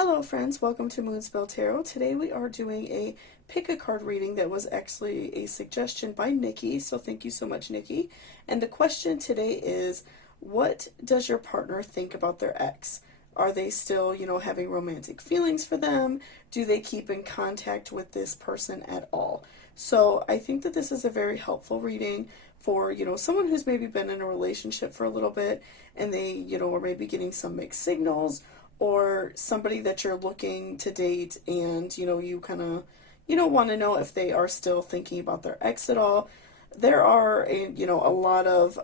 Hello friends, welcome to Moonspell Tarot. Today we are doing a pick a card reading that was actually a suggestion by Nikki, so thank you so much, Nikki. And the question today is, what does your partner think about their ex? Are they still, having romantic feelings for them? Do they keep in contact with this person at all? So I think that this is a very helpful reading for, someone who's maybe been in a relationship for a little bit and they, are maybe getting some mixed signals, or somebody that you're looking to date and you kind of want to know if they are still thinking about their ex at all. There are a lot of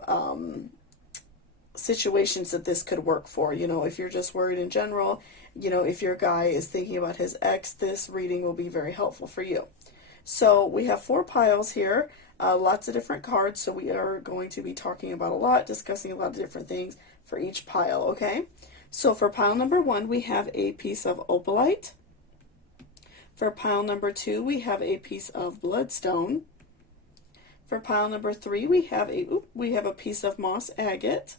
situations that this could work for. If you're just worried in general, if your guy is thinking about his ex, this reading will be very helpful for you. So we have 4 piles here, lots of different cards, so we are going to be talking about a lot, discussing a lot of different things for each pile, okay? So for pile number 1, we have a piece of opalite. For pile number 2, we have a piece of bloodstone. For pile number 3, we have a piece of moss agate.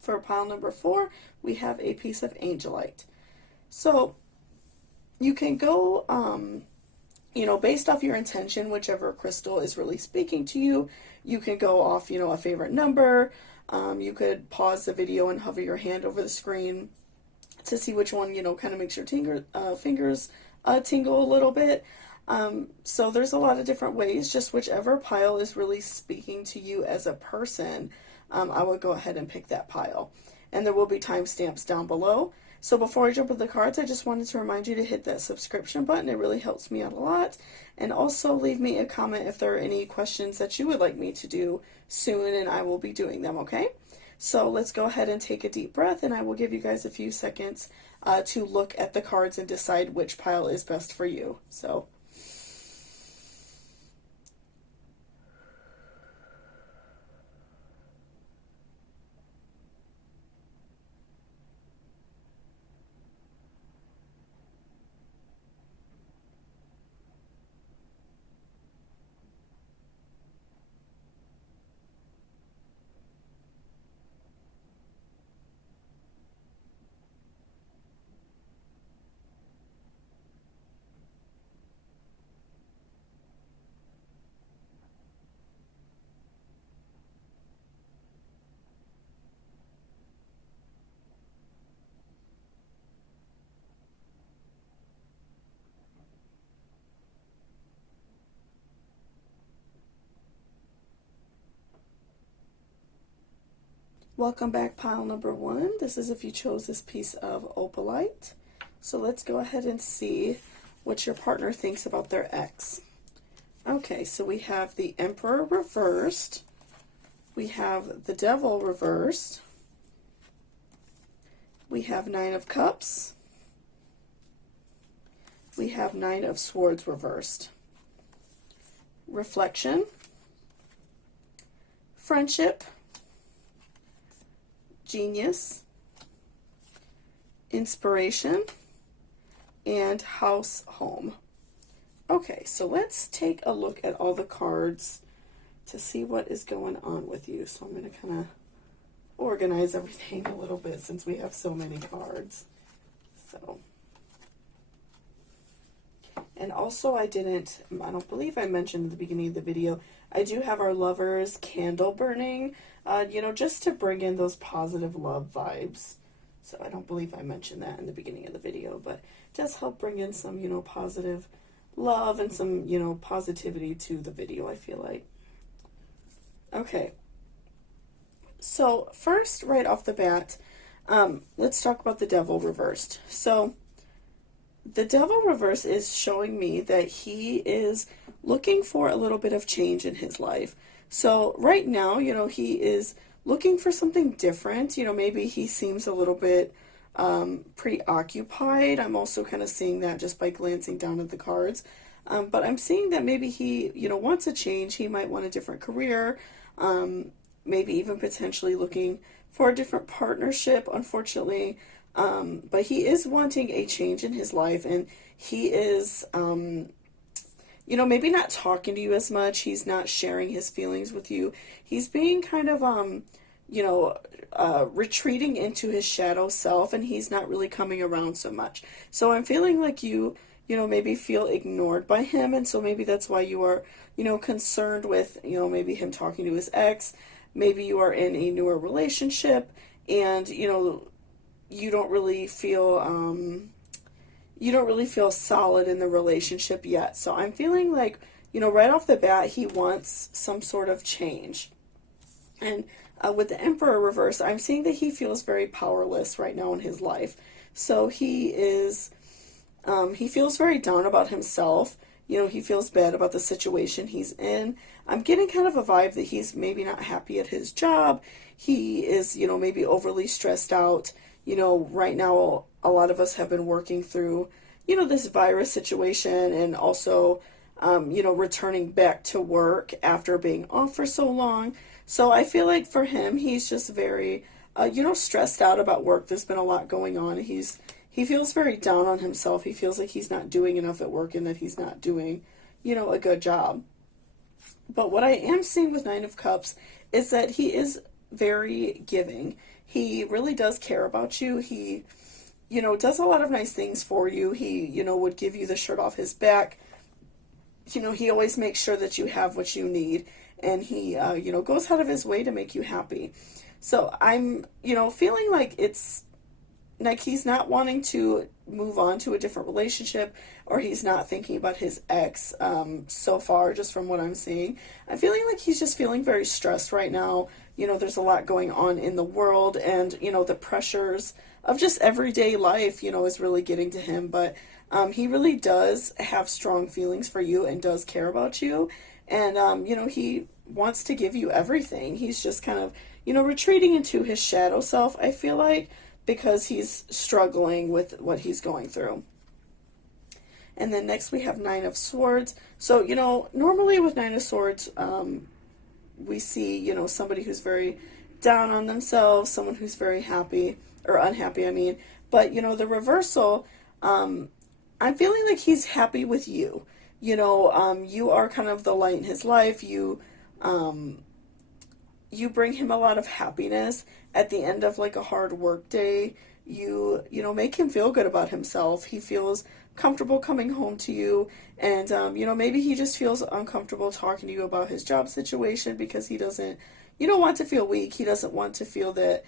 For pile number 4, we have a piece of angelite. So you can go, based off your intention, whichever crystal is really speaking to you. You can go off, a favorite number. You could pause the video and hover your hand over the screen to see which one, kind of makes your fingers tingle a little bit. So there's a lot of different ways, just whichever pile is really speaking to you as a person, I would go ahead and pick that pile. And there will be timestamps down below. So before I jump into the cards, I just wanted to remind you to hit that subscription button. It really helps me out a lot. And also leave me a comment if there are any questions that you would like me to do soon, and I will be doing them, okay? So let's go ahead and take a deep breath, and I will give you guys a few seconds to look at the cards and decide which pile is best for you. So welcome back, pile number 1. This is if you chose this piece of opalite. So let's go ahead and see what your partner thinks about their ex. Okay, so we have the Emperor reversed. We have the Devil reversed. We have 9 of Cups. We have 9 of Swords reversed. Reflection. Friendship. Genius, Inspiration, and House Home. Okay, so let's take a look at all the cards to see what is going on with you. So I'm going to kind of organize everything a little bit since we have so many cards. So, and also I don't believe I mentioned at the beginning of the video, I do have our Lovers candle burning, just to bring in those positive love vibes. So I don't believe I mentioned that in the beginning of the video, but it does help bring in some, positive love and some, positivity to the video, I feel like. Okay. So first, right off the bat, let's talk about the Devil reversed. So the Devil reverse is showing me that he is looking for a little bit of change in his life. So right now, he is looking for something different. Maybe he seems a little bit preoccupied. I'm also kind of seeing that just by glancing down at the cards. But I'm seeing that maybe he, wants a change. He might want a different career, maybe even potentially looking for a different partnership, unfortunately. But he is wanting a change in his life, and he is, maybe not talking to you as much. He's not sharing his feelings with you. He's being kind of you know, retreating into his shadow self, and he's not really coming around so much. So I'm feeling like you know, maybe feel ignored by him, and so maybe that's why you are, you know, concerned with, you know, maybe him talking to his ex. Maybe you are in a newer relationship, and, you know, you don't really feel, you don't really feel solid in the relationship yet. So I'm feeling like, you know, right off the bat, he wants some sort of change. And with the Emperor reverse, I'm seeing that he feels very powerless right now in his life. So he feels very down about himself. You know, he feels bad about the situation he's in. I'm getting kind of a vibe that he's maybe not happy at his job. He is, you know, maybe overly stressed out. You know, right now, a lot of us have been working through, you know, this virus situation, and also, you know, returning back to work after being off for so long. So I feel like for him, he's just very, you know, stressed out about work. There's been a lot going on. He feels very down on himself. He feels like he's not doing enough at work and that he's not doing, you know, a good job. But what I am seeing with Nine of Cups is that he is very giving. He really does care about you. He, you know, does a lot of nice things for you. He, you know, would give you the shirt off his back. You know, he always makes sure that you have what you need. And he, you know, goes out of his way to make you happy. So I'm, you know, feeling like it's like he's not wanting to move on to a different relationship, or he's not thinking about his ex so far, just from what I'm seeing. I'm feeling like he's just feeling very stressed right now. You know, there's a lot going on in the world, and, you know, the pressures of just everyday life, you know, is really getting to him. But he really does have strong feelings for you and does care about you. And, you know, he wants to give you everything. He's just kind of, you know, retreating into his shadow self, I feel like, because he's struggling with what he's going through. And then next we have Nine of Swords. So, you know, normally with Nine of Swords, we see, you know, somebody who's very down on themselves, someone who's very happy, or unhappy, I mean. But, you know, the reversal, I'm feeling like he's happy with you. You know, you are kind of the light in his life. You bring him a lot of happiness at the end of like a hard work day. You know, make him feel good about himself. He feels comfortable coming home to you, and you know, maybe he just feels uncomfortable talking to you about his job situation because he doesn't, you know, want to feel weak. He doesn't want to feel that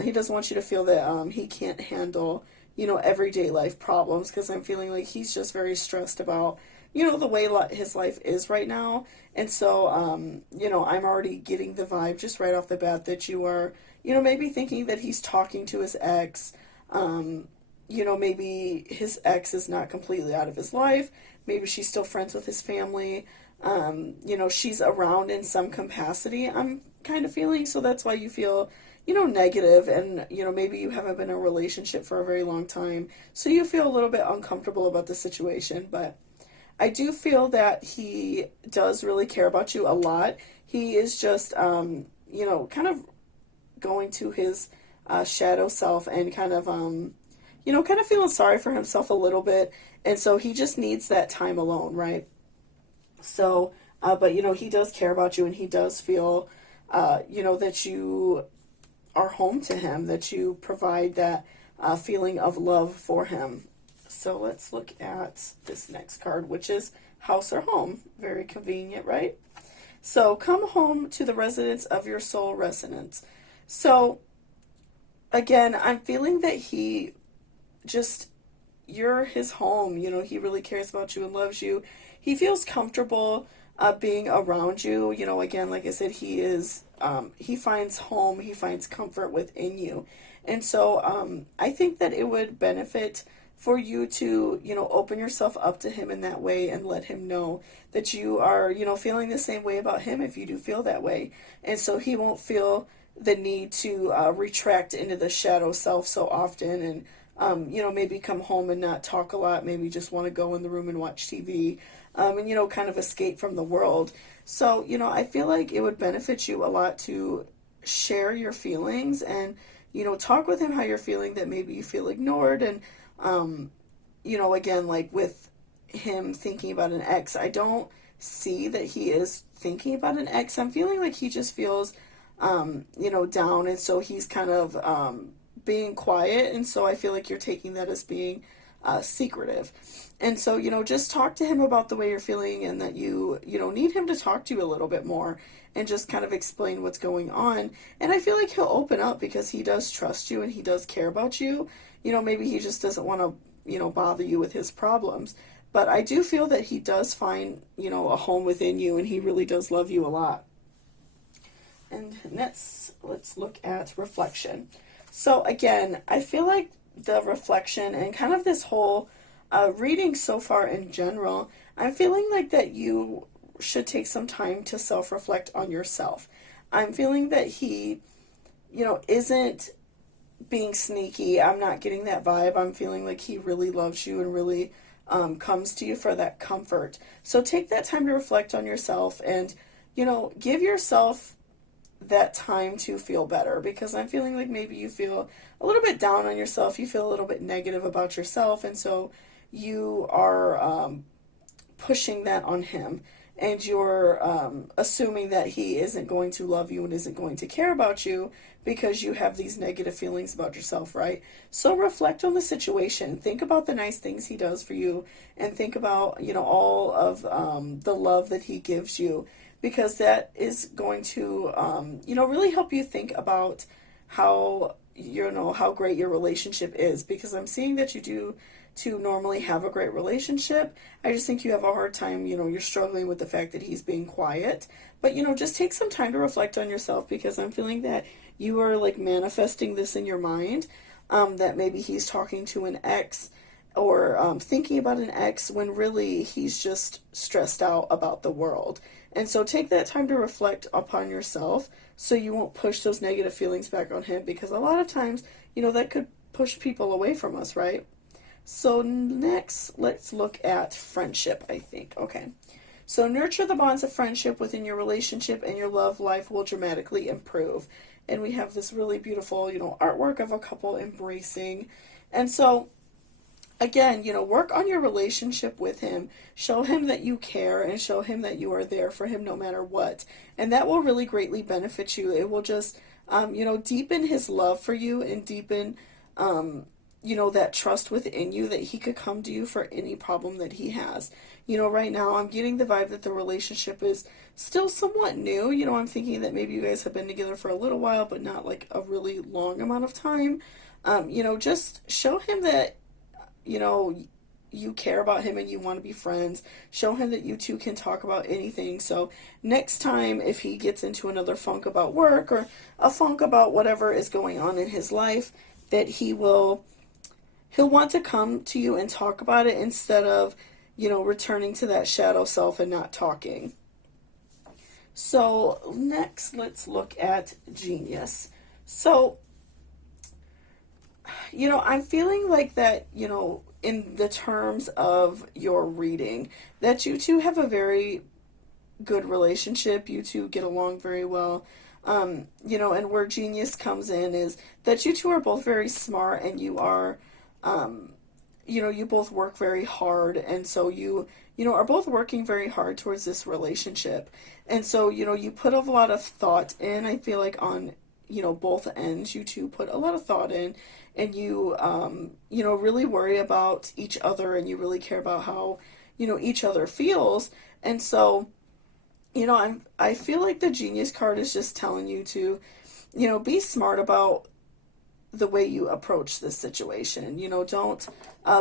he doesn't want you to feel that he can't handle, you know, everyday life problems, because I'm feeling like he's just very stressed about, you know, the way his life is right now. And so, you know, I'm already getting the vibe just right off the bat that you are, you know, maybe thinking that he's talking to his ex. You know, maybe his ex is not completely out of his life. Maybe she's still friends with his family. You know, she's around in some capacity, I'm kind of feeling. So that's why you feel, you know, negative. And, you know, maybe you haven't been in a relationship for a very long time. So you feel a little bit uncomfortable about the situation. But I do feel that he does really care about you a lot. He is just, you know, kind of going to his shadow self and kind of, you know, kind of feeling sorry for himself a little bit. And so he just needs that time alone, right? So, but, you know, he does care about you, and he does feel, you know, that you are home to him, that you provide that feeling of love for him. So let's look at this next card, which is house or home. Very convenient, right? So come home to the residence of your soul resonance. So again, I'm feeling that he just, you're his home. You know, he really cares about you and loves you. He feels comfortable being around you. You know, again, like I said, he is, he finds home, he finds comfort within you. And so I think that it would benefit for you to, you know, open yourself up to him in that way and let him know that you are, you know, feeling the same way about him if you do feel that way. And so he won't feel the need to retract into the shadow self so often, and, you know, maybe come home and not talk a lot, maybe just want to go in the room and watch TV, and, you know, kind of escape from the world. So, you know, I feel like it would benefit you a lot to share your feelings and, you know, talk with him how you're feeling, that maybe you feel ignored. And you know, again, like with him thinking about an ex, I don't see that he is thinking about an ex. I'm feeling like he just feels down, and so he's kind of being quiet, and so I feel like you're taking that as being secretive. And so, just talk to him about the way you're feeling, and that you need him to talk to you a little bit more and just kind of explain what's going on. And I feel like he'll open up because he does trust you and he does care about you. Maybe he just doesn't want to, bother you with his problems. But I do feel that he does find, a home within you, and he really does love you a lot. And next, let's look at reflection. So again, I feel like the reflection and kind of this whole reading so far in general, I'm feeling like that you should take some time to self-reflect on yourself. I'm feeling that he, isn't being sneaky. I'm not getting that vibe. I'm feeling like he really loves you and really comes to you for that comfort. So take that time to reflect on yourself and, give yourself that time to feel better, because I'm feeling like maybe you feel a little bit down on yourself. You feel a little bit negative about yourself, and so you are pushing that on him, and you're assuming that he isn't going to love you and isn't going to care about you because you have these negative feelings about yourself, right? So reflect on the situation. Think about the nice things he does for you, and think about, all of the love that he gives you, because that is going to, really help you think about how, how great your relationship is, because I'm seeing that you do to normally have a great relationship. I just think you have a hard time, you're struggling with the fact that he's being quiet. But, just take some time to reflect on yourself, because I'm feeling that you are like manifesting this in your mind, that maybe he's talking to an ex, or thinking about an ex, when really he's just stressed out about the world. And so take that time to reflect upon yourself so you won't push those negative feelings back on him, because a lot of times, that could push people away from us, right? So next, let's look at friendship, I think. Okay. So nurture the bonds of friendship within your relationship, and your love life will dramatically improve. And we have this really beautiful, artwork of a couple embracing. And so again, work on your relationship with him. Show him that you care, and show him that you are there for him no matter what. And that will really greatly benefit you. It will just, deepen his love for you, and deepen, that trust within you, that he could come to you for any problem that he has. Right now I'm getting the vibe that the relationship is still somewhat new. I'm thinking that maybe you guys have been together for a little while, but not like a really long amount of time. Just show him that, you care about him and you want to be friends. Show him that you two can talk about anything. So next time, if he gets into another funk about work, or a funk about whatever is going on in his life, that he'll want to come to you and talk about it, instead of, returning to that shadow self and not talking. So next, let's look at genius. So, I'm feeling like that, in the terms of your reading, that you two have a very good relationship. You two get along very well. And where genius comes in is that you two are both very smart, and you are, you both work very hard, and so you are both working very hard towards this relationship. And so, you put a lot of thought in. I feel like on, both ends, you two put a lot of thought in, and you, really worry about each other, and you really care about how, each other feels. And so, I feel like the genius card is just telling you to, be smart about the way you approach this situation. Don't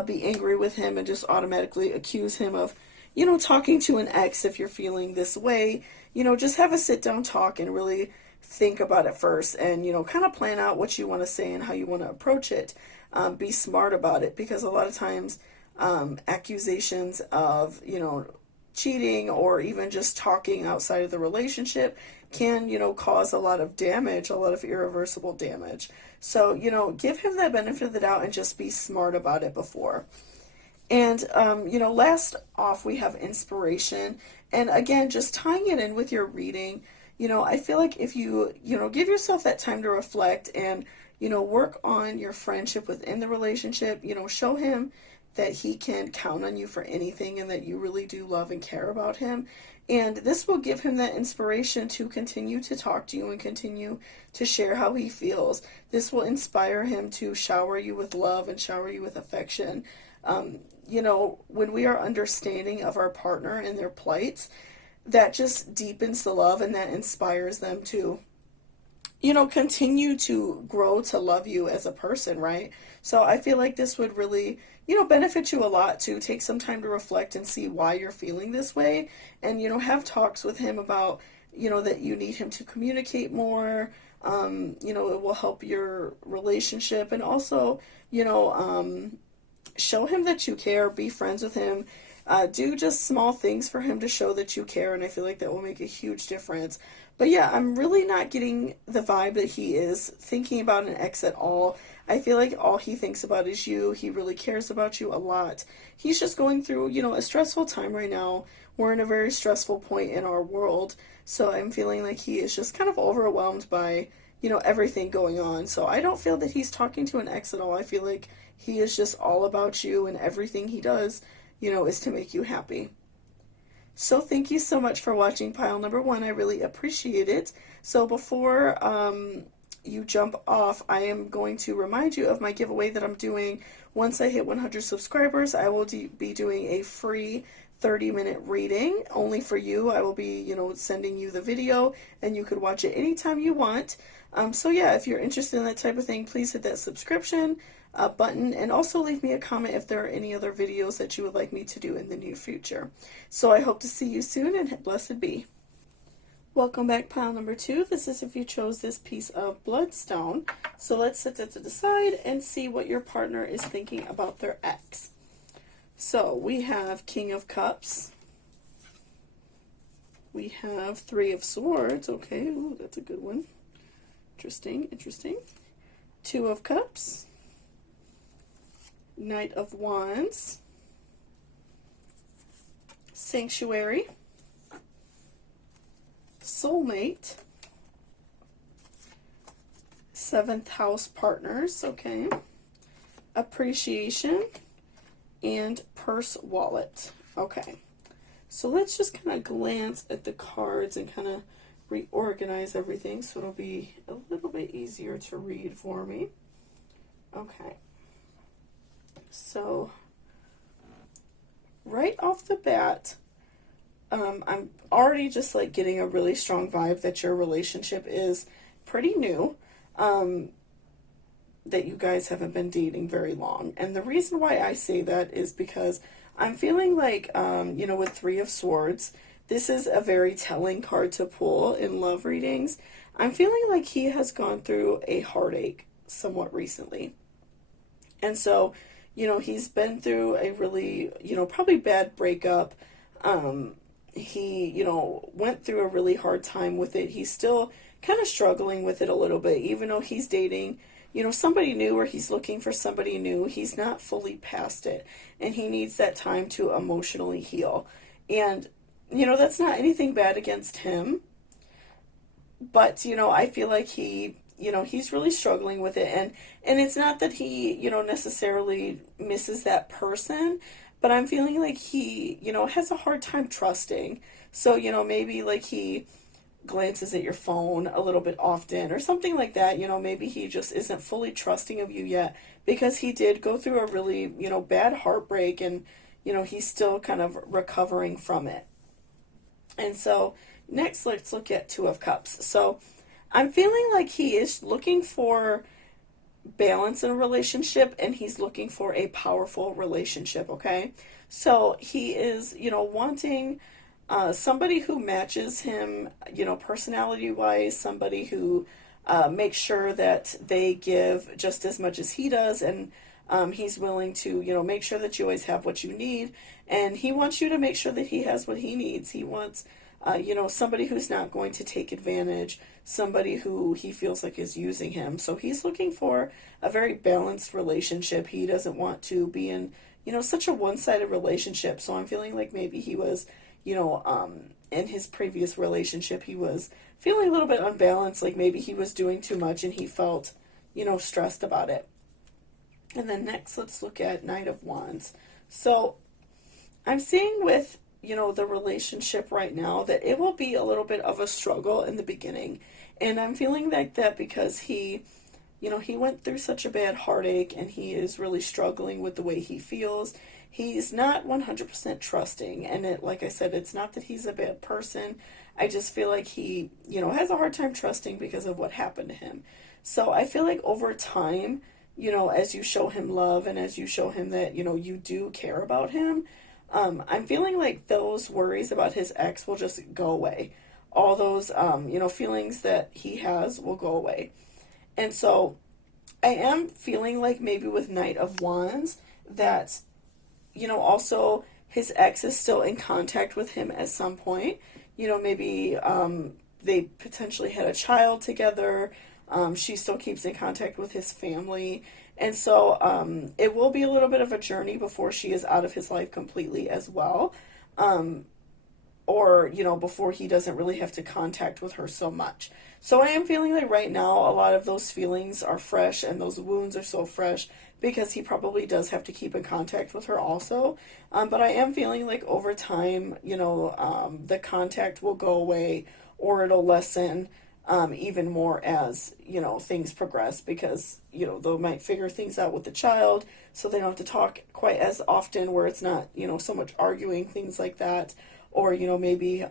be angry with him and just automatically accuse him of, talking to an ex if you're feeling this way. Just have a sit down talk and really think about it first, and, kind of plan out what you want to say and how you want to approach it. Be smart about it, because a lot of times accusations of, cheating, or even just talking outside of the relationship, can, cause a lot of damage, a lot of irreversible damage. So, give him that benefit of the doubt and just be smart about it before. And, last off, we have inspiration. And again, just tying it in with your reading, I feel like if you, give yourself that time to reflect and, work on your friendship within the relationship, show him that he can count on you for anything, and that you really do love and care about him. And this will give him that inspiration to continue to talk to you and continue to share how he feels. This will inspire him to shower you with love and shower you with affection. You know, when we are understanding of our partner and their plights, that just deepens the love and that inspires them to, you know, continue to grow to love you as a person, right? So I feel like this would really, you know, benefit you a lot to take some time to reflect and see why you're feeling this way, and, you know, have talks with him about, you know, that you need him to communicate more. You know, it will help your relationship, and also, you know, show him that you care, be friends with him. Do just small things for him to show that you care, and I feel like that will make a huge difference. But yeah, I'm really not getting the vibe that he is thinking about an ex at all. I feel like all he thinks about is you. He really cares about you a lot. He's just going through, you know, a stressful time right now. We're in a very stressful point in our world, so I'm feeling like he is just kind of overwhelmed by, you know, everything going on. So I don't feel that he's talking to an ex at all. I feel like he is just all about you, and everything he does, you know, is to make you happy. So thank you so much for watching pile number 1. I really appreciate it. So before you jump off, I am going to remind you of my giveaway that I'm doing. Once I hit 100 subscribers, I will be doing a free 30-minute reading only for you. I will be, you know, sending you the video, and you could watch it anytime you want. So yeah, if you're interested in that type of thing, please hit that subscription button, and also leave me a comment if there are any other videos that you would like me to do in the near future. So I hope to see you soon, and blessed be. Welcome back, pile number 2. This is if you chose this piece of bloodstone. So let's set that to the side and see what your partner is thinking about their ex. So we have King of Cups. We have Three of Swords. Okay, ooh, that's a good one. Interesting, interesting. Two of Cups. Knight of Wands. Sanctuary. Soulmate. Seventh house partners, okay. Appreciation. And purse wallet. Okay. So let's just kind of glance at the cards and kind of reorganize everything so it'll be a little bit easier to read for me. Okay. So right off the bat, I'm already just like getting a really strong vibe that your relationship is pretty new, that you guys haven't been dating very long. And the reason why I say that is because I'm feeling like, you know, with Three of Swords, this is a very telling card to pull in love readings. I'm feeling like he has gone through a heartache somewhat recently. And so, you know, he's been through a really, you know, probably bad breakup. He, you know, went through a really hard time with it. He's still kind of struggling with it a little bit, even though he's dating, you know, somebody new, or he's looking for somebody new. He's not fully past it, and he needs that time to emotionally heal. And, you know, that's not anything bad against him, but, you know, I feel like he, you know, he's really struggling with it, and it's not that he, you know, necessarily misses that person, but I'm feeling like he, you know, has a hard time trusting. So, you know, maybe like he glances at your phone a little bit often or something like that. You know, maybe he just isn't fully trusting of you yet, because he did go through a really, you know, bad heartbreak, and, you know, he's still kind of recovering from it. And so next, let's look at Two of Cups. So I'm feeling like he is looking for balance in a relationship, and he's looking for a powerful relationship, okay? So he is, you know, wanting somebody who matches him, you know, personality-wise, somebody who makes sure that they give just as much as he does, and he's willing to, you know, make sure that you always have what you need, and he wants you to make sure that he has what he needs. He wants, you know, somebody who's not going to take advantage, somebody who he feels like is using him. So he's looking for a very balanced relationship. He doesn't want to be in, you know, such a one-sided relationship. So I'm feeling like maybe he was, you know, in his previous relationship, he was feeling a little bit unbalanced, like maybe he was doing too much and he felt, you know, stressed about it. And then next, let's look at Knight of Wands. So I'm seeing with the relationship right now, that it will be a little bit of a struggle in the beginning. And I'm feeling like that because he went through such a bad heartache and he is really struggling with the way he feels. He's not 100% trusting. And like I said, it's not that he's a bad person. I just feel like he, has a hard time trusting because of what happened to him. So I feel like over time, as you show him love and as you show him that, you do care about him, I'm feeling like those worries about his ex will just go away. All those, feelings that he has will go away. And so I am feeling like maybe with Knight of Wands that, also his ex is still in contact with him at some point. Maybe they potentially had a child together. She still keeps in contact with his family. And so it will be a little bit of a journey before she is out of his life completely as well. Or, before he doesn't really have to contact with her so much. So I am feeling like right now a lot of those feelings are fresh and those wounds are so fresh because he probably does have to keep in contact with her also. But I am feeling like over time, the contact will go away or it'll lessen even more as, things progress because, they might figure things out with the child so they don't have to talk quite as often where it's not, so much arguing, things like that. Or, maybe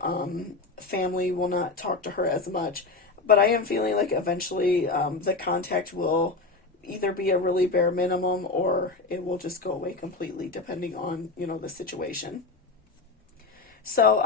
family will not talk to her as much. But I am feeling like eventually the contact will either be a really bare minimum or it will just go away completely depending on, the situation. So,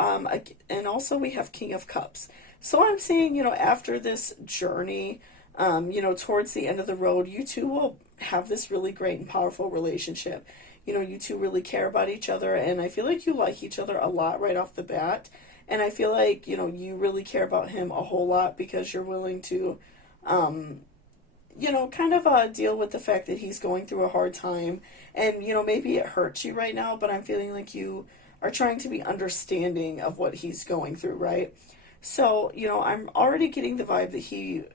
and also we have King of Cups. So I'm seeing, after this journey, towards the end of the road, you two will have this really great and powerful relationship. You two really care about each other, and I feel like you like each other a lot right off the bat. And I feel like, you really care about him a whole lot because you're willing to, kind of deal with the fact that he's going through a hard time. And, maybe it hurts you right now, but I'm feeling like you are trying to be understanding of what he's going through, right? So, I'm already getting the vibe that he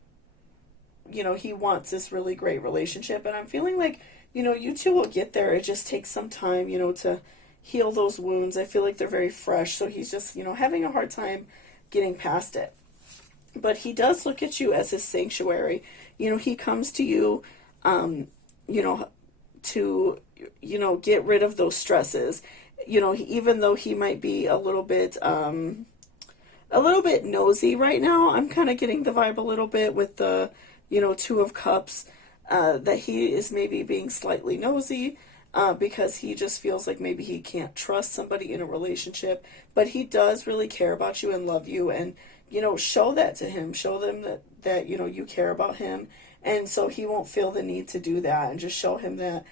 wants this really great relationship, and I'm feeling like, you two will get there. It just takes some time, to heal those wounds. I feel like they're very fresh, so he's just, having a hard time getting past it. But he does look at you as his sanctuary. He comes to you, to, get rid of those stresses. Even though he might be a little bit nosy right now, I'm kind of getting the vibe a little bit with the, Two of Cups, that he is maybe being slightly nosy, because he just feels like maybe he can't trust somebody in a relationship, but he does really care about you and love you, and, show that to him, show them that, you care about him, and so he won't feel the need to do that, and just show him that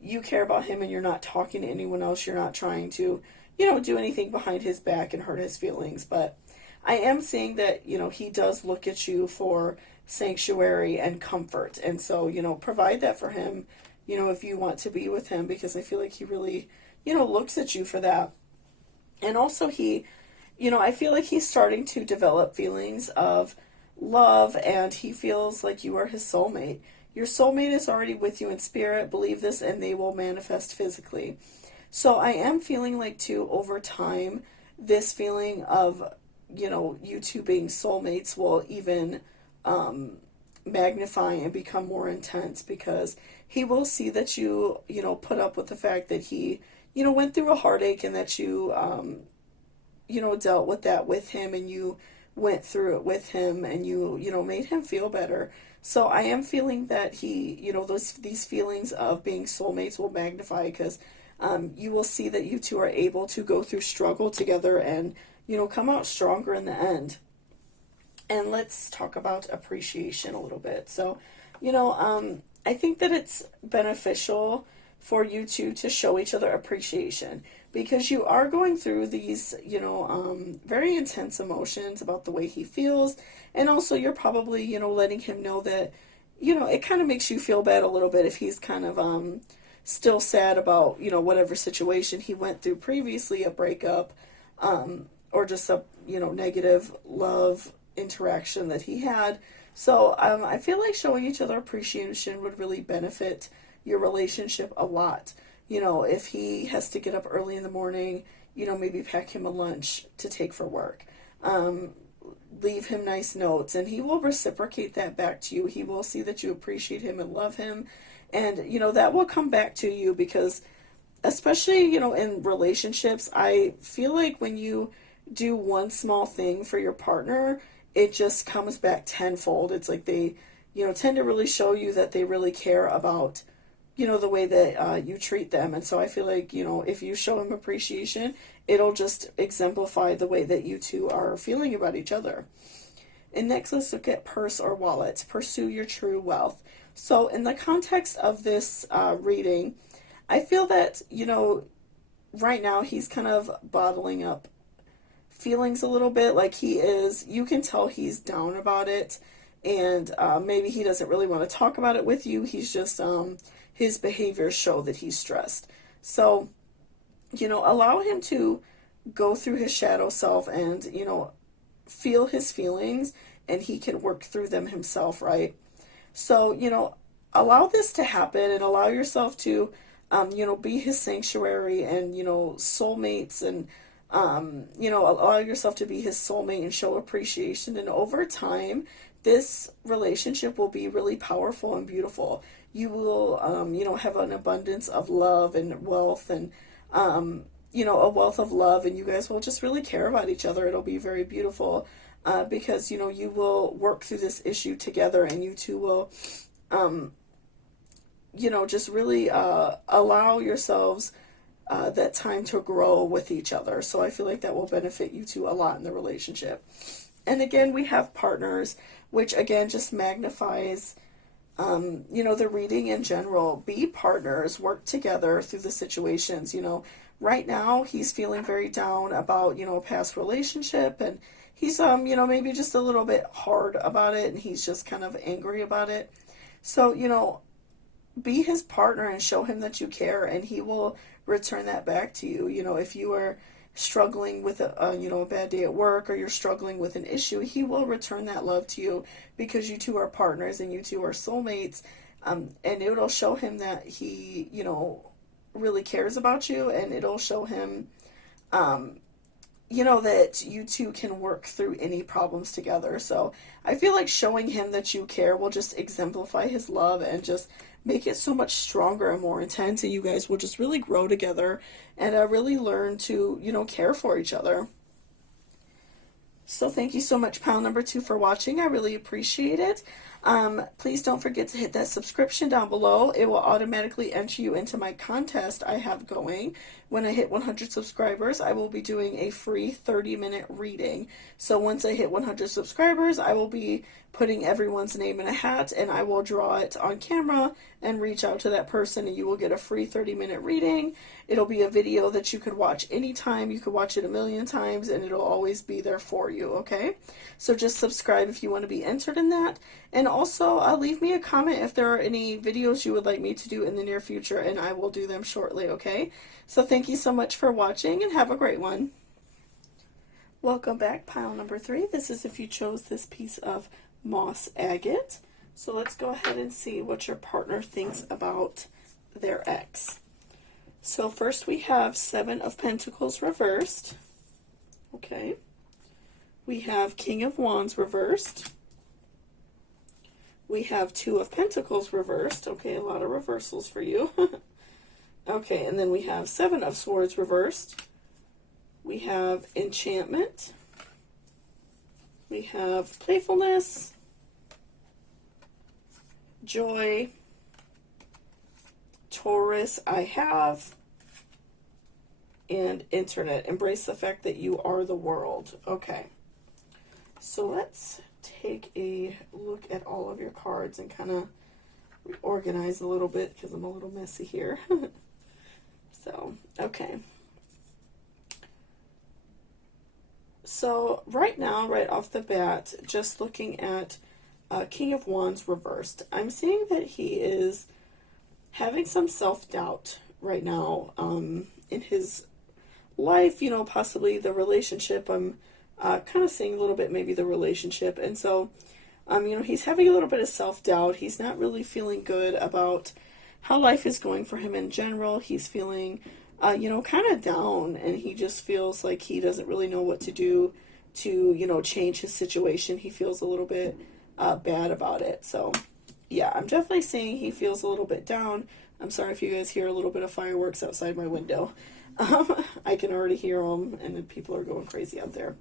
you care about him and you're not talking to anyone else, you're not trying to, do anything behind his back and hurt his feelings. But I am seeing that, he does look at you for sanctuary and comfort, and so, provide that for him, if you want to be with him, because I feel like he really, looks at you for that. And also I feel like he's starting to develop feelings of love, and he feels like you are his soulmate. Your soulmate is already with you in spirit, believe this, and they will manifest physically. So I am feeling like, too, over time, this feeling of, you two being soulmates will even magnify and become more intense, because he will see that you, put up with the fact that he, went through a heartache, and that you, dealt with that with him, and you went through it with him, and you, made him feel better. So I am feeling that he, these feelings of being soulmates will magnify, because you will see that you two are able to go through struggle together and, come out stronger in the end. And let's talk about appreciation a little bit. So, I think that it's beneficial for you two to show each other appreciation, because you are going through these, very intense emotions about the way he feels. And also you're probably, letting him know that, it kind of makes you feel bad a little bit if he's kind of still sad about, whatever situation he went through previously, a breakup, or just a, negative love interaction that he had. So I feel like showing each other appreciation would really benefit your relationship a lot. If he has to get up early in the morning, maybe pack him a lunch to take for work. Leave him nice notes, and he will reciprocate that back to you. He will see that you appreciate him and love him, and that will come back to you, because especially in relationships, I feel like when you do one small thing for your partner, it just comes back tenfold. It's like they tend to really show you that they really care about the way that you treat them. And so I feel like if you show them appreciation, it'll just exemplify the way that you two are feeling about each other. And next, let's look at purse or wallet. Pursue your true wealth. So in the context of this reading, I feel that right now he's kind of bottling up feelings a little bit. Like you can tell he's down about it, and maybe he doesn't really want to talk about it with you. He's just his behaviors show that he's stressed. So allow him to go through his shadow self and feel his feelings, and he can work through them himself, right? So allow this to happen, and allow yourself to be his sanctuary, and soulmates, and allow yourself to be his soulmate and show appreciation. And over time, this relationship will be really powerful and beautiful. You will, have an abundance of love and wealth, and, a wealth of love, and you guys will just really care about each other. It'll be very beautiful, because, you will work through this issue together, and you two will, just really allow yourselves that time to grow with each other. So I feel like that will benefit you two a lot in the relationship. And again, we have partners, which again just magnifies the reading in general. Be partners, work together through the situations. Right now he's feeling very down about a past relationship, and he's maybe just a little bit hard about it, and he's just kind of angry about it. So be his partner and show him that you care, and he will return that back to you. If you are struggling with a bad day at work, or you're struggling with an issue, he will return that love to you, because you two are partners and you two are soulmates. And it'll show him that he really cares about you, and it'll show him that you two can work through any problems together. So I feel like showing him that you care will just exemplify his love and just make it so much stronger and more intense, and you guys will just really grow together and really learn to care for each other. So thank you so much, pile number 2, for watching. I really appreciate it. Please don't forget to hit that subscription down below. It will automatically enter you into my contest I have going. When I hit 100 subscribers, I will be doing a free 30-minute reading. So once I hit 100 subscribers, I will be putting everyone's name in a hat, and I will draw it on camera and reach out to that person, and you will get a free 30-minute reading. It'll be a video that you could watch anytime. You could watch it a million times, and it'll always be there for you, okay? So just subscribe if you want to be entered in that. And also, leave me a comment if there are any videos you would like me to do in the near future, and I will do them shortly, okay? So thank you so much for watching, and have a great one. Welcome back, pile number 3. This is if you chose this piece of moss agate. So let's go ahead and see what your partner thinks about their ex. So first we have 7 of Pentacles reversed. Okay. We have King of Wands reversed. We have 2 of Pentacles reversed. Okay, a lot of reversals for you. Okay, and then we have 7 of Swords reversed. We have Enchantment. We have Playfulness, Joy, Taurus, I have, and Internet. Embrace the fact that you are the world. Okay, so let's take a look at all of your cards and kind of reorganize a little bit, because I'm a little messy here. So, okay. So right now, right off the bat, just looking at King of Wands reversed, I'm seeing that he is having some self-doubt right now in his life, possibly the relationship. I'm kind of seeing a little bit maybe the relationship. And so, he's having a little bit of self-doubt. He's not really feeling good about how life is going for him in general. He's feeling kind of down, and he just feels like he doesn't really know what to do to, change his situation. He feels a little bit bad about it. So, yeah, I'm definitely seeing he feels a little bit down. I'm sorry if you guys hear a little bit of fireworks outside my window. I can already hear them, and then people are going crazy out there.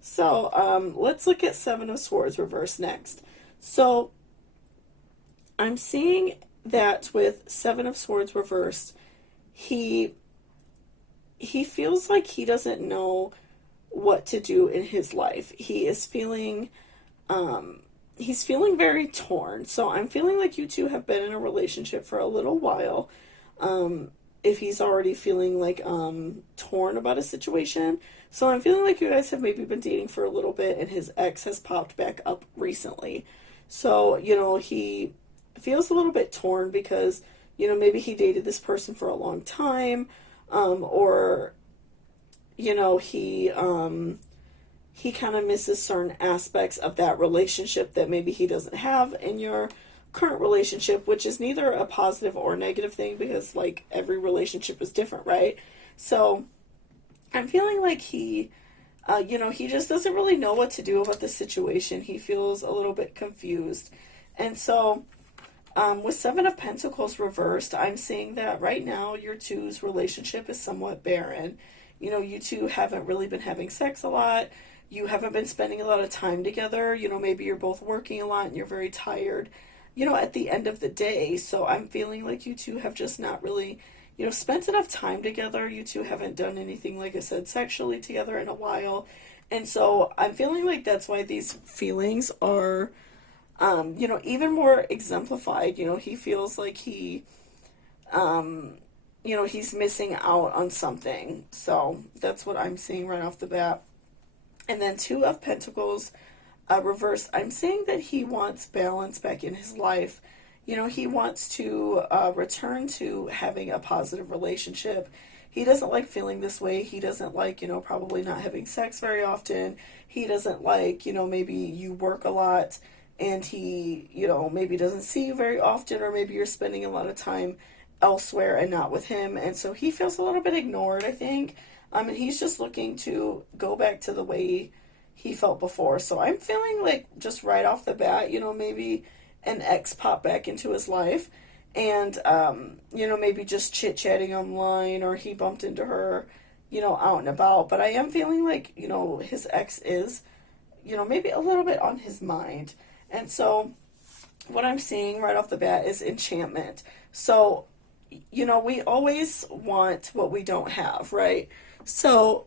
So, let's look at Seven of Swords reversed next. So, I'm seeing that with Seven of Swords reversed, he feels like he doesn't know what to do in his life. He's feeling very torn. So I'm feeling like you two have been in a relationship for a little while. If he's already feeling like torn about a situation. So I'm feeling like you guys have maybe been dating for a little bit and his ex has popped back up recently. So, he feels a little bit torn because, maybe he dated this person for a long time, or, he kind of misses certain aspects of that relationship that maybe he doesn't have in your current relationship, which is neither a positive or negative thing because, like, every relationship is different, right? So I'm feeling like he just doesn't really know what to do about the situation. He feels a little bit confused. And so, with Seven of Pentacles reversed, I'm seeing that right now your two's relationship is somewhat barren. You two haven't really been having sex a lot. You haven't been spending a lot of time together. Maybe you're both working a lot and you're very tired, at the end of the day. So I'm feeling like you two have just not really, spent enough time together. You two haven't done anything, like I said, sexually together in a while. And so I'm feeling like that's why these feelings are, even more exemplified. He feels like he's missing out on something. So that's what I'm seeing right off the bat. And then Two of Pentacles reversed. I'm saying that he wants balance back in his life. He wants to return to having a positive relationship. He doesn't like feeling this way. He doesn't like, probably not having sex very often. He doesn't like, maybe you work a lot and he, maybe doesn't see you very often, or maybe you're spending a lot of time elsewhere and not with him. And so he feels a little bit ignored, I think. And he's just looking to go back to the way he felt before. So I'm feeling like just right off the bat, maybe an ex popped back into his life and, maybe just chit-chatting online, or he bumped into her, out and about. But I am feeling like, his ex is, maybe a little bit on his mind. And so what I'm seeing right off the bat is enchantment. So, we always want what we don't have, right? So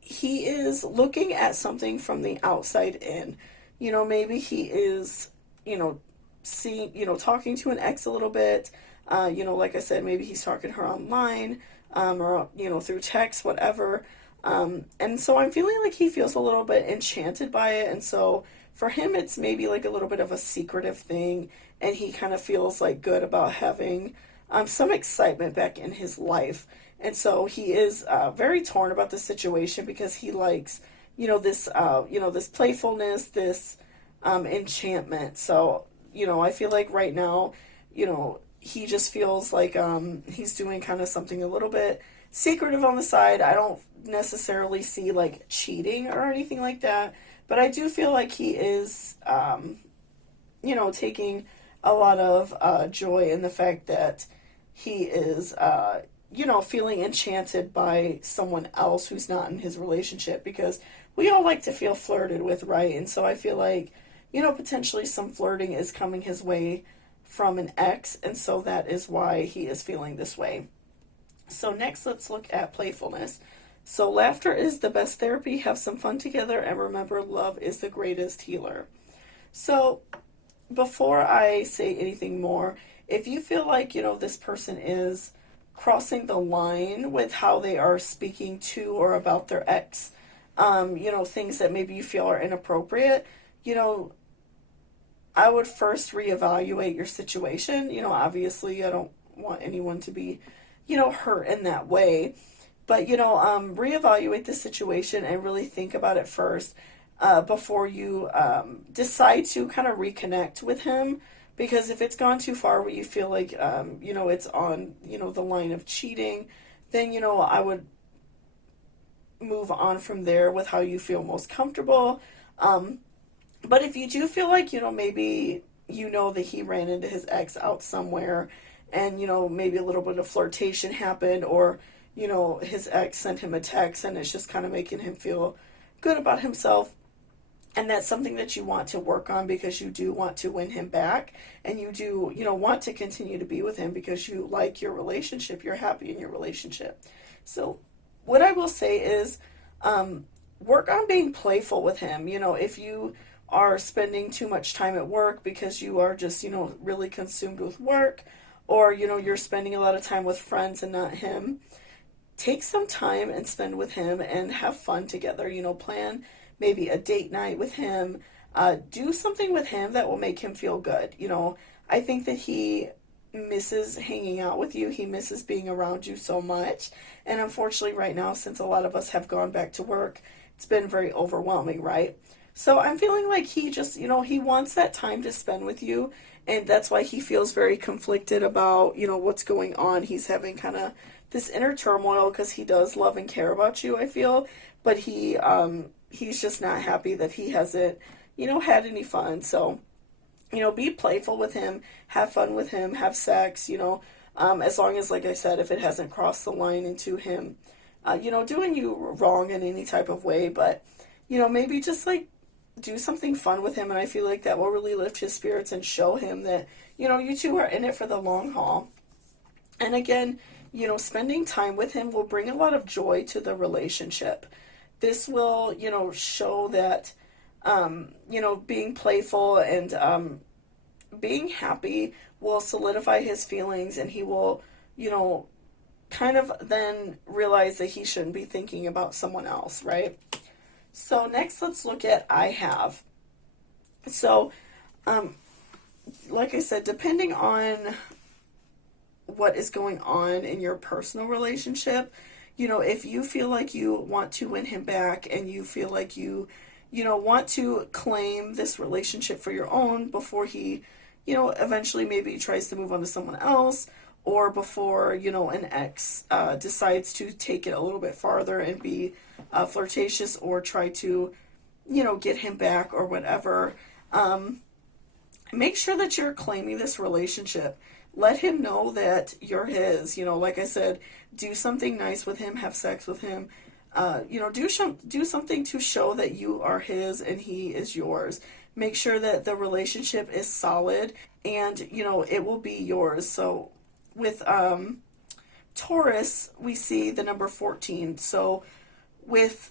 he is looking at something from the outside in. Maybe he is, seeing, talking to an ex a little bit. Like I said, maybe he's talking to her online, or, through text, whatever. And so I'm feeling like he feels a little bit enchanted by it. And so for him, it's maybe like a little bit of a secretive thing. And he kind of feels like good about having some excitement back in his life. And so he is very torn about the situation because he likes, this playfulness, this enchantment. So, I feel like right now, he just feels like he's doing kind of something a little bit secretive on the side. I don't necessarily see like cheating or anything like that, but I do feel like he is, taking a lot of joy in the fact that he is, feeling enchanted by someone else who's not in his relationship, because we all like to feel flirted with, right? And so I feel like, potentially some flirting is coming his way from an ex, and so that is why he is feeling this way. So next, let's look at playfulness. So laughter is the best therapy. Have some fun together, and remember, love is the greatest healer. So before I say anything more, if you feel like, this person is crossing the line with how they are speaking to or about their ex, things that maybe you feel are inappropriate, I would first reevaluate your situation. Obviously I don't want anyone to be, hurt in that way. But, reevaluate the situation and really think about it first before you decide to kind of reconnect with him. Because if it's gone too far where you feel like, it's on, the line of cheating, then, I would move on from there with how you feel most comfortable. Um, but if you do feel like, maybe that he ran into his ex out somewhere and, maybe a little bit of flirtation happened, or, his ex sent him a text and it's just kind of making him feel good about himself, and that's something that you want to work on because you do want to win him back, and you do, want to continue to be with him because you like your relationship, you're happy in your relationship. So what I will say is, work on being playful with him. If you are spending too much time at work because you are just, really consumed with work, or, you're spending a lot of time with friends and not him, take some time and spend with him and have fun together. Plan maybe a date night with him. Do something with him that will make him feel good. I think that he misses hanging out with you. He misses being around you so much. And unfortunately, right now, since a lot of us have gone back to work, it's been very overwhelming, right? So I'm feeling like he just, he wants that time to spend with you. And that's why he feels very conflicted about, what's going on. He's having kind of this inner turmoil because he does love and care about you, I feel. But he's just not happy that he hasn't, had any fun. So, be playful with him, have fun with him, have sex, as long as, like I said, if it hasn't crossed the line into him, doing you wrong in any type of way. But, maybe just like do something fun with him. And I feel like that will really lift his spirits and show him that, you two are in it for the long haul. And again, spending time with him will bring a lot of joy to the relationship. This will, show that, being playful and being happy will solidify his feelings, and he will, kind of then realize that he shouldn't be thinking about someone else, right? So next, let's look at I have. So, like I said, depending on what is going on in your personal relationship, if you feel like you want to win him back and you feel like you want to claim this relationship for your own before he, eventually maybe tries to move on to someone else, or before, an ex decides to take it a little bit farther and be flirtatious or try to, get him back or whatever, make sure that you're claiming this relationship. Let him know that you're his. Like I said, do something nice with him, have sex with him. Do something to show that you are his and he is yours. Make sure that the relationship is solid and, it will be yours. So with Taurus, we see the number 14. So with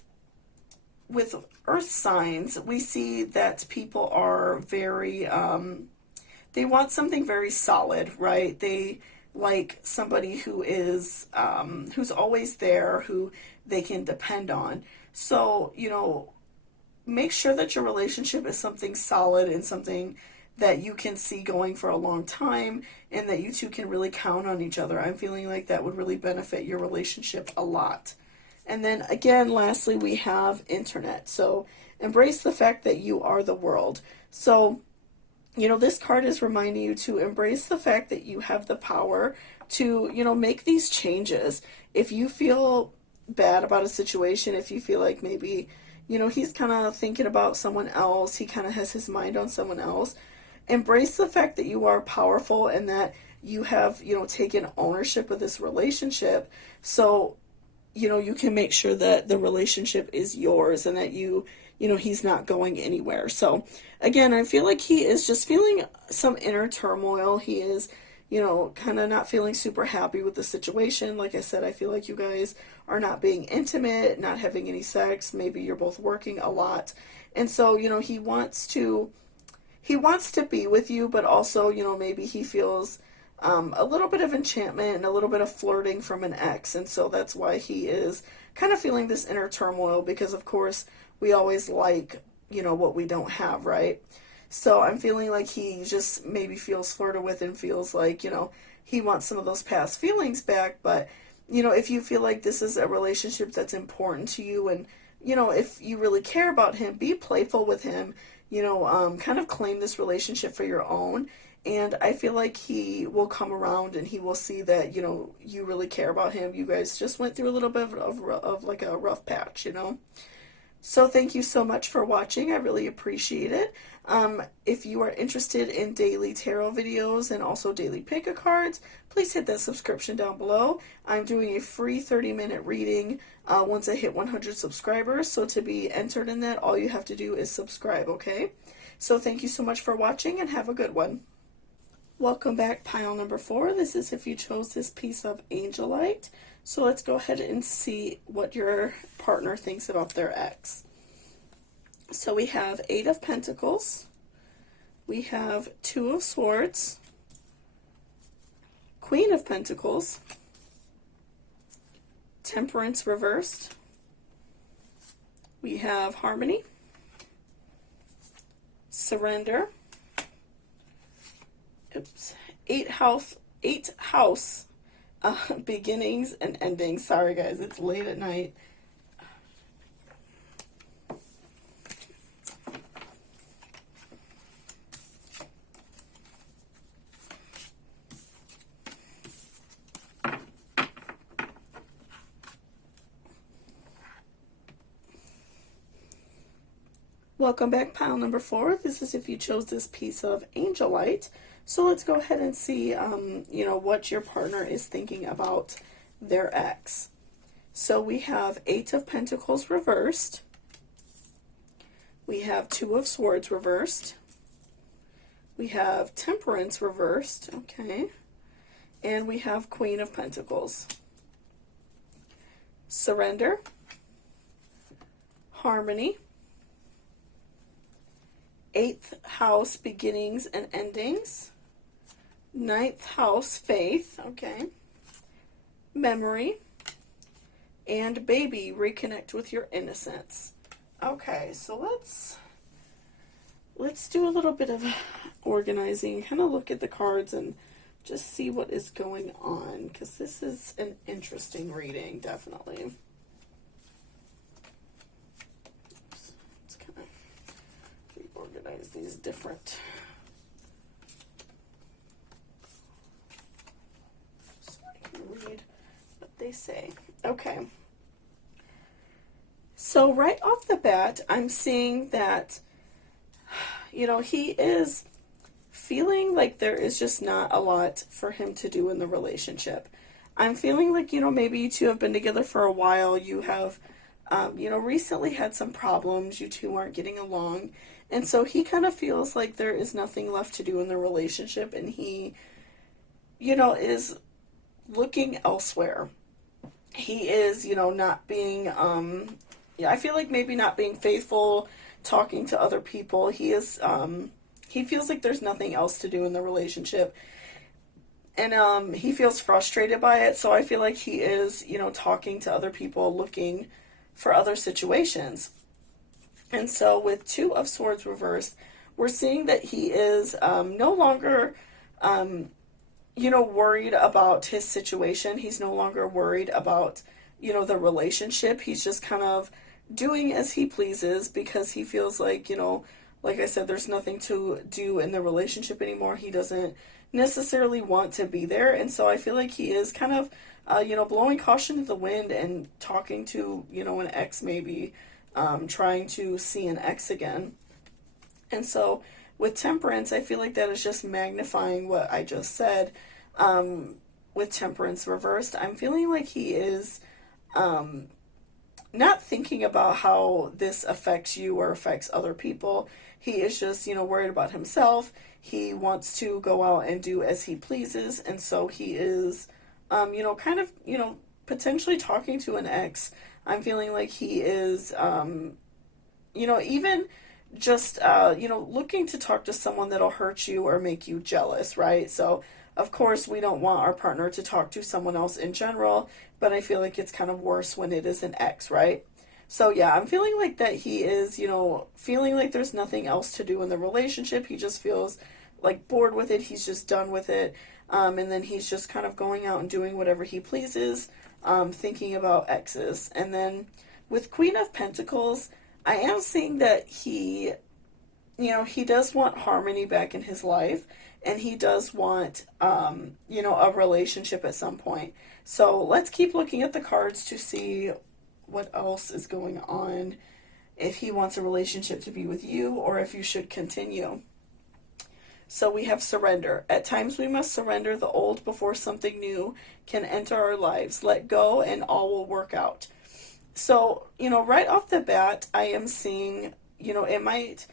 earth signs, we see that people are very, they want something very solid, right? They like somebody who is, who's always there, who they can depend on. So, make sure that your relationship is something solid and something that you can see going for a long time, and that you two can really count on each other. I'm feeling like that would really benefit your relationship a lot. And then again, lastly, we have internet. So embrace the fact that you are the world. So, this card is reminding you to embrace the fact that you have the power to, make these changes. If you feel bad about a situation, if you feel like maybe, he's kind of thinking about someone else, he kind of has his mind on someone else, embrace the fact that you are powerful and that you have, taken ownership of this relationship. So, you can make sure that the relationship is yours and that he's not going anywhere. So again, I feel like he is just feeling some inner turmoil. He is, kind of not feeling super happy with the situation. Like I said, I feel like you guys are not being intimate, not having any sex. Maybe you're both working a lot. And so, he wants to be with you, but also, maybe he feels a little bit of enchantment and a little bit of flirting from an ex. And so that's why he is kind of feeling this inner turmoil, because of course we always like, what we don't have, right? So I'm feeling like he just maybe feels flirted with and feels like, he wants some of those past feelings back. But, if you feel like this is a relationship that's important to you, and, if you really care about him, be playful with him, kind of claim this relationship for your own. And I feel like he will come around and he will see that, you know, you really care about him. You guys just went through a little bit of like a rough patch, you know. So thank you so much for watching. I really appreciate it. If you are interested in daily tarot videos and also daily pick-a-cards, please hit that subscription down below. I'm doing a free 30-minute reading once I hit 100 subscribers. So to be entered in that, all you have to do is subscribe, okay? So thank you so much for watching and have a good one. Welcome back, pile number 4. This is if you chose this piece of Angelite. So let's go ahead and see what your partner thinks about their ex. So we have 8 of Pentacles. We have 2 of Swords. Queen of Pentacles. Temperance reversed. We have Harmony. Surrender. Oops. 8 house beginnings and endings. Sorry guys, it's late at night. Welcome back, pile number 4. This is if you chose this piece of Angelite. So let's go ahead and see, you know, what your partner is thinking about their ex. So we have 8 of Pentacles reversed. We have 2 of Swords reversed. We have Temperance reversed, okay. And we have Queen of Pentacles. Surrender. Harmony. 8th house beginnings and endings. 9th house faith, okay. Memory. And baby, reconnect with your innocence. Okay, so let's do a little bit of organizing, kind of look at the cards and just see what is going on, because this is an interesting reading, definitely. Let's kind of reorganize these different. So I can read what they say. Okay. So right off the bat, I'm seeing that, you know, he is feeling like there is just not a lot for him to do in the relationship. I'm feeling like, you know, maybe you two have been together for a while. You have, you know, recently had some problems. You two aren't getting along. And so he kind of feels like there is nothing left to do in the relationship. And he, you know, is looking elsewhere. He is, you know, not being, yeah, I feel like maybe not being faithful, talking to other people. He is, he feels like there's nothing else to do in the relationship. And he feels frustrated by it. So I feel like he is, you know, talking to other people, looking for other situations. And so with 2 of Swords reversed, we're seeing that he is no longer, you know, worried about his situation. He's no longer worried about, you know, the relationship. He's just kind of doing as he pleases because he feels like, you know, like I said, there's nothing to do in the relationship anymore. He doesn't necessarily want to be there. And so I feel like he is kind of, you know, blowing caution to the wind and talking to, you know, an ex maybe, trying to see an ex again. And so with Temperance, I feel like that is just magnifying what I just said. With Temperance reversed, I'm feeling like he is not thinking about how this affects you or affects other people. He is just, you know, worried about himself. He wants to go out and do as he pleases. And so he is, you know, kind of, you know, potentially talking to an ex. I'm feeling like he is, you know, even just, you know, looking to talk to someone that'll hurt you or make you jealous, right? So, of course, we don't want our partner to talk to someone else in general, but I feel like it's kind of worse when it is an ex, right? So, yeah, I'm feeling like that he is, you know, feeling like there's nothing else to do in the relationship. He just feels like bored with it. He's just done with it. And then he's just kind of going out and doing whatever he pleases, thinking about exes. And then with Queen of Pentacles, I am seeing that he, he does want harmony back in his life, and he does want, a relationship at some point. So let's keep looking at the cards to see what else is going on, if he wants a relationship to be with you or if you should continue. So we have surrender. At times we must surrender the old before something new can enter our lives. Let go and all will work out. So, right off the bat, I am seeing, it might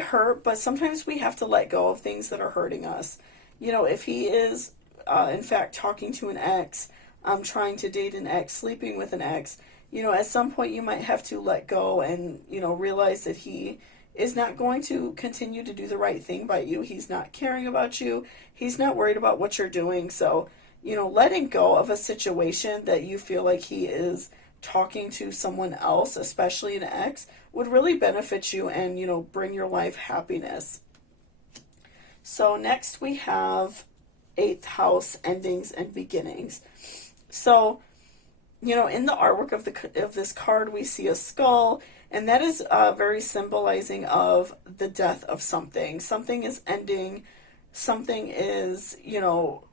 hurt, but sometimes we have to let go of things that are hurting us. If he is, in fact, talking to an ex, trying to date an ex, sleeping with an ex, at some point you might have to let go and, realize that he is not going to continue to do the right thing by you. He's not caring about you. He's not worried about what you're doing. So, letting go of a situation that you feel like he is talking to someone else, especially an ex, would really benefit you and, bring your life happiness. So next we have 8th house, endings and beginnings. So, in the artwork of this card, we see a skull, and that is very symbolizing of the death of something. Something is ending, something is,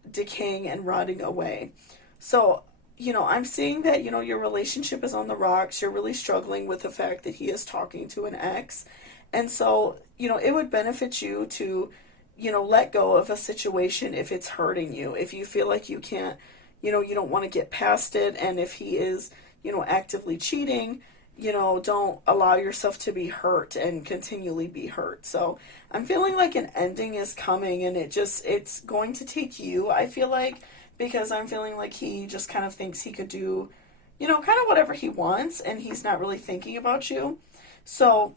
decaying and rotting away. So, I'm seeing that, your relationship is on the rocks. You're really struggling with the fact that he is talking to an ex. And so, it would benefit you to, let go of a situation if it's hurting you. If you feel like you can't, you don't want to get past it. And if he is, actively cheating, don't allow yourself to be hurt and continually be hurt. So I'm feeling like an ending is coming, and it's going to take you, I feel like, because I'm feeling like he just kind of thinks he could do, kind of whatever he wants, and he's not really thinking about you. So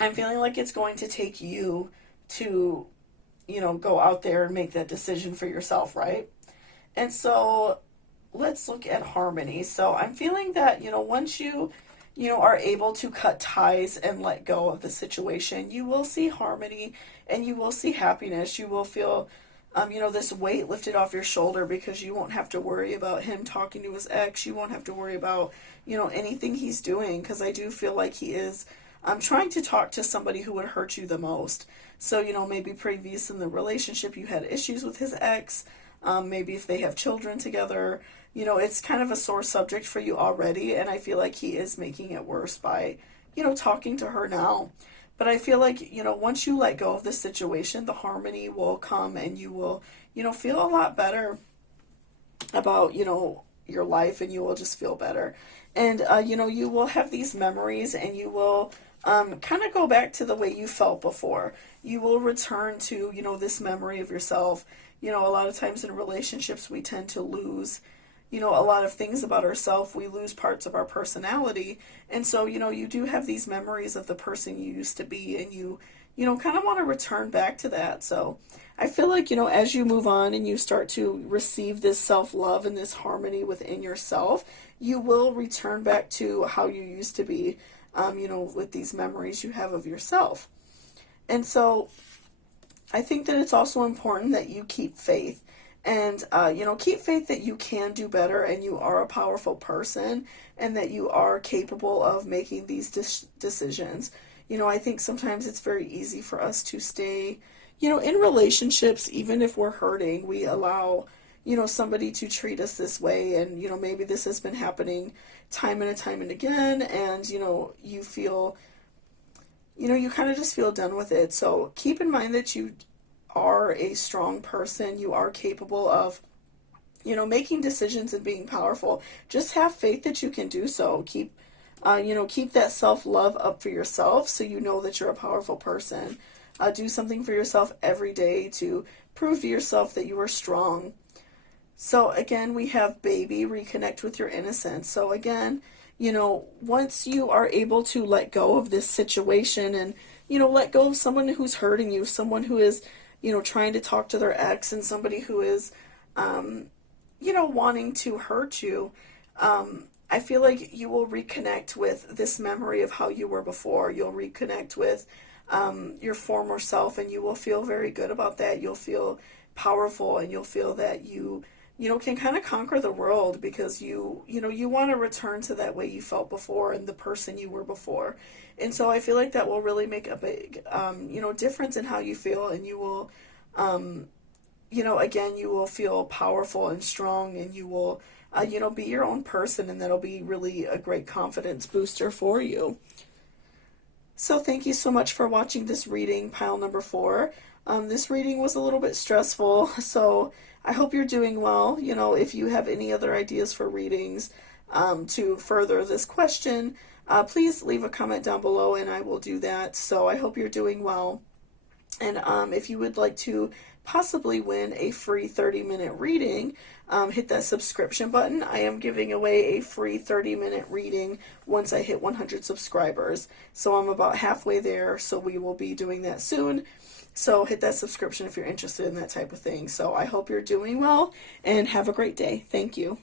I'm feeling like it's going to take you to, go out there and make that decision for yourself, right? And so let's look at harmony. So I'm feeling that, once you are able to cut ties and let go of the situation, you will see harmony and you will see happiness. You will feel, this weight lifted off your shoulder, because you won't have to worry about him talking to his ex. You won't have to worry about, anything he's doing, because I do feel like he is trying to talk to somebody who would hurt you the most. So, maybe previous in the relationship you had issues with his ex. Maybe if they have children together, it's kind of a sore subject for you already, and I feel like he is making it worse by, talking to her now. But I feel like, once you let go of the situation, the harmony will come, and you will, feel a lot better about, your life, and you will just feel better. And, you will have these memories, and you will kind of go back to the way you felt before. You will return to, this memory of yourself. A lot of times in relationships, we tend to lose, a lot of things about ourselves. We lose parts of our personality. And so, you do have these memories of the person you used to be, and you kind of want to return back to that. So I feel like, as you move on and you start to receive this self-love and this harmony within yourself, you will return back to how you used to be, with these memories you have of yourself. And so I think that it's also important that you keep faith, and, keep faith that you can do better, and you are a powerful person, and that you are capable of making these decisions. I think sometimes it's very easy for us to stay, in relationships, even if we're hurting. We allow, somebody to treat us this way, and, maybe this has been happening time and again, and, you feel, you kind of just feel done with it. So keep in mind that you are a strong person. You are capable of, making decisions and being powerful. Just have faith that you can do so. Keep that self-love up for yourself, so you know that you're a powerful person. Do something for yourself every day to prove to yourself that you are strong. So again, we have baby, reconnect with your innocence. So again, once you are able to let go of this situation and, let go of someone who's hurting you, someone who is, trying to talk to their ex, and somebody who is, wanting to hurt you, I feel like you will reconnect with this memory of how you were before. You'll reconnect with your former self, and you will feel very good about that. You'll feel powerful, and you'll feel that you can kind of conquer the world, because you want to return to that way you felt before and the person you were before. And so I feel like that will really make a big, difference in how you feel, and you will, again, you will feel powerful and strong, and you will, be your own person, and that'll be really a great confidence booster for you. So thank you so much for watching this reading, pile number 4. This reading was a little bit stressful, so I hope you're doing well. If you have any other ideas for readings to further this question, please leave a comment down below and I will do that. So I hope you're doing well. And if you would like to possibly win a free 30-minute reading, hit that subscription button. I am giving away a free 30-minute reading once I hit 100 subscribers. So I'm about halfway there, so we will be doing that soon. So hit that subscription if you're interested in that type of thing. So I hope you're doing well and have a great day. Thank you.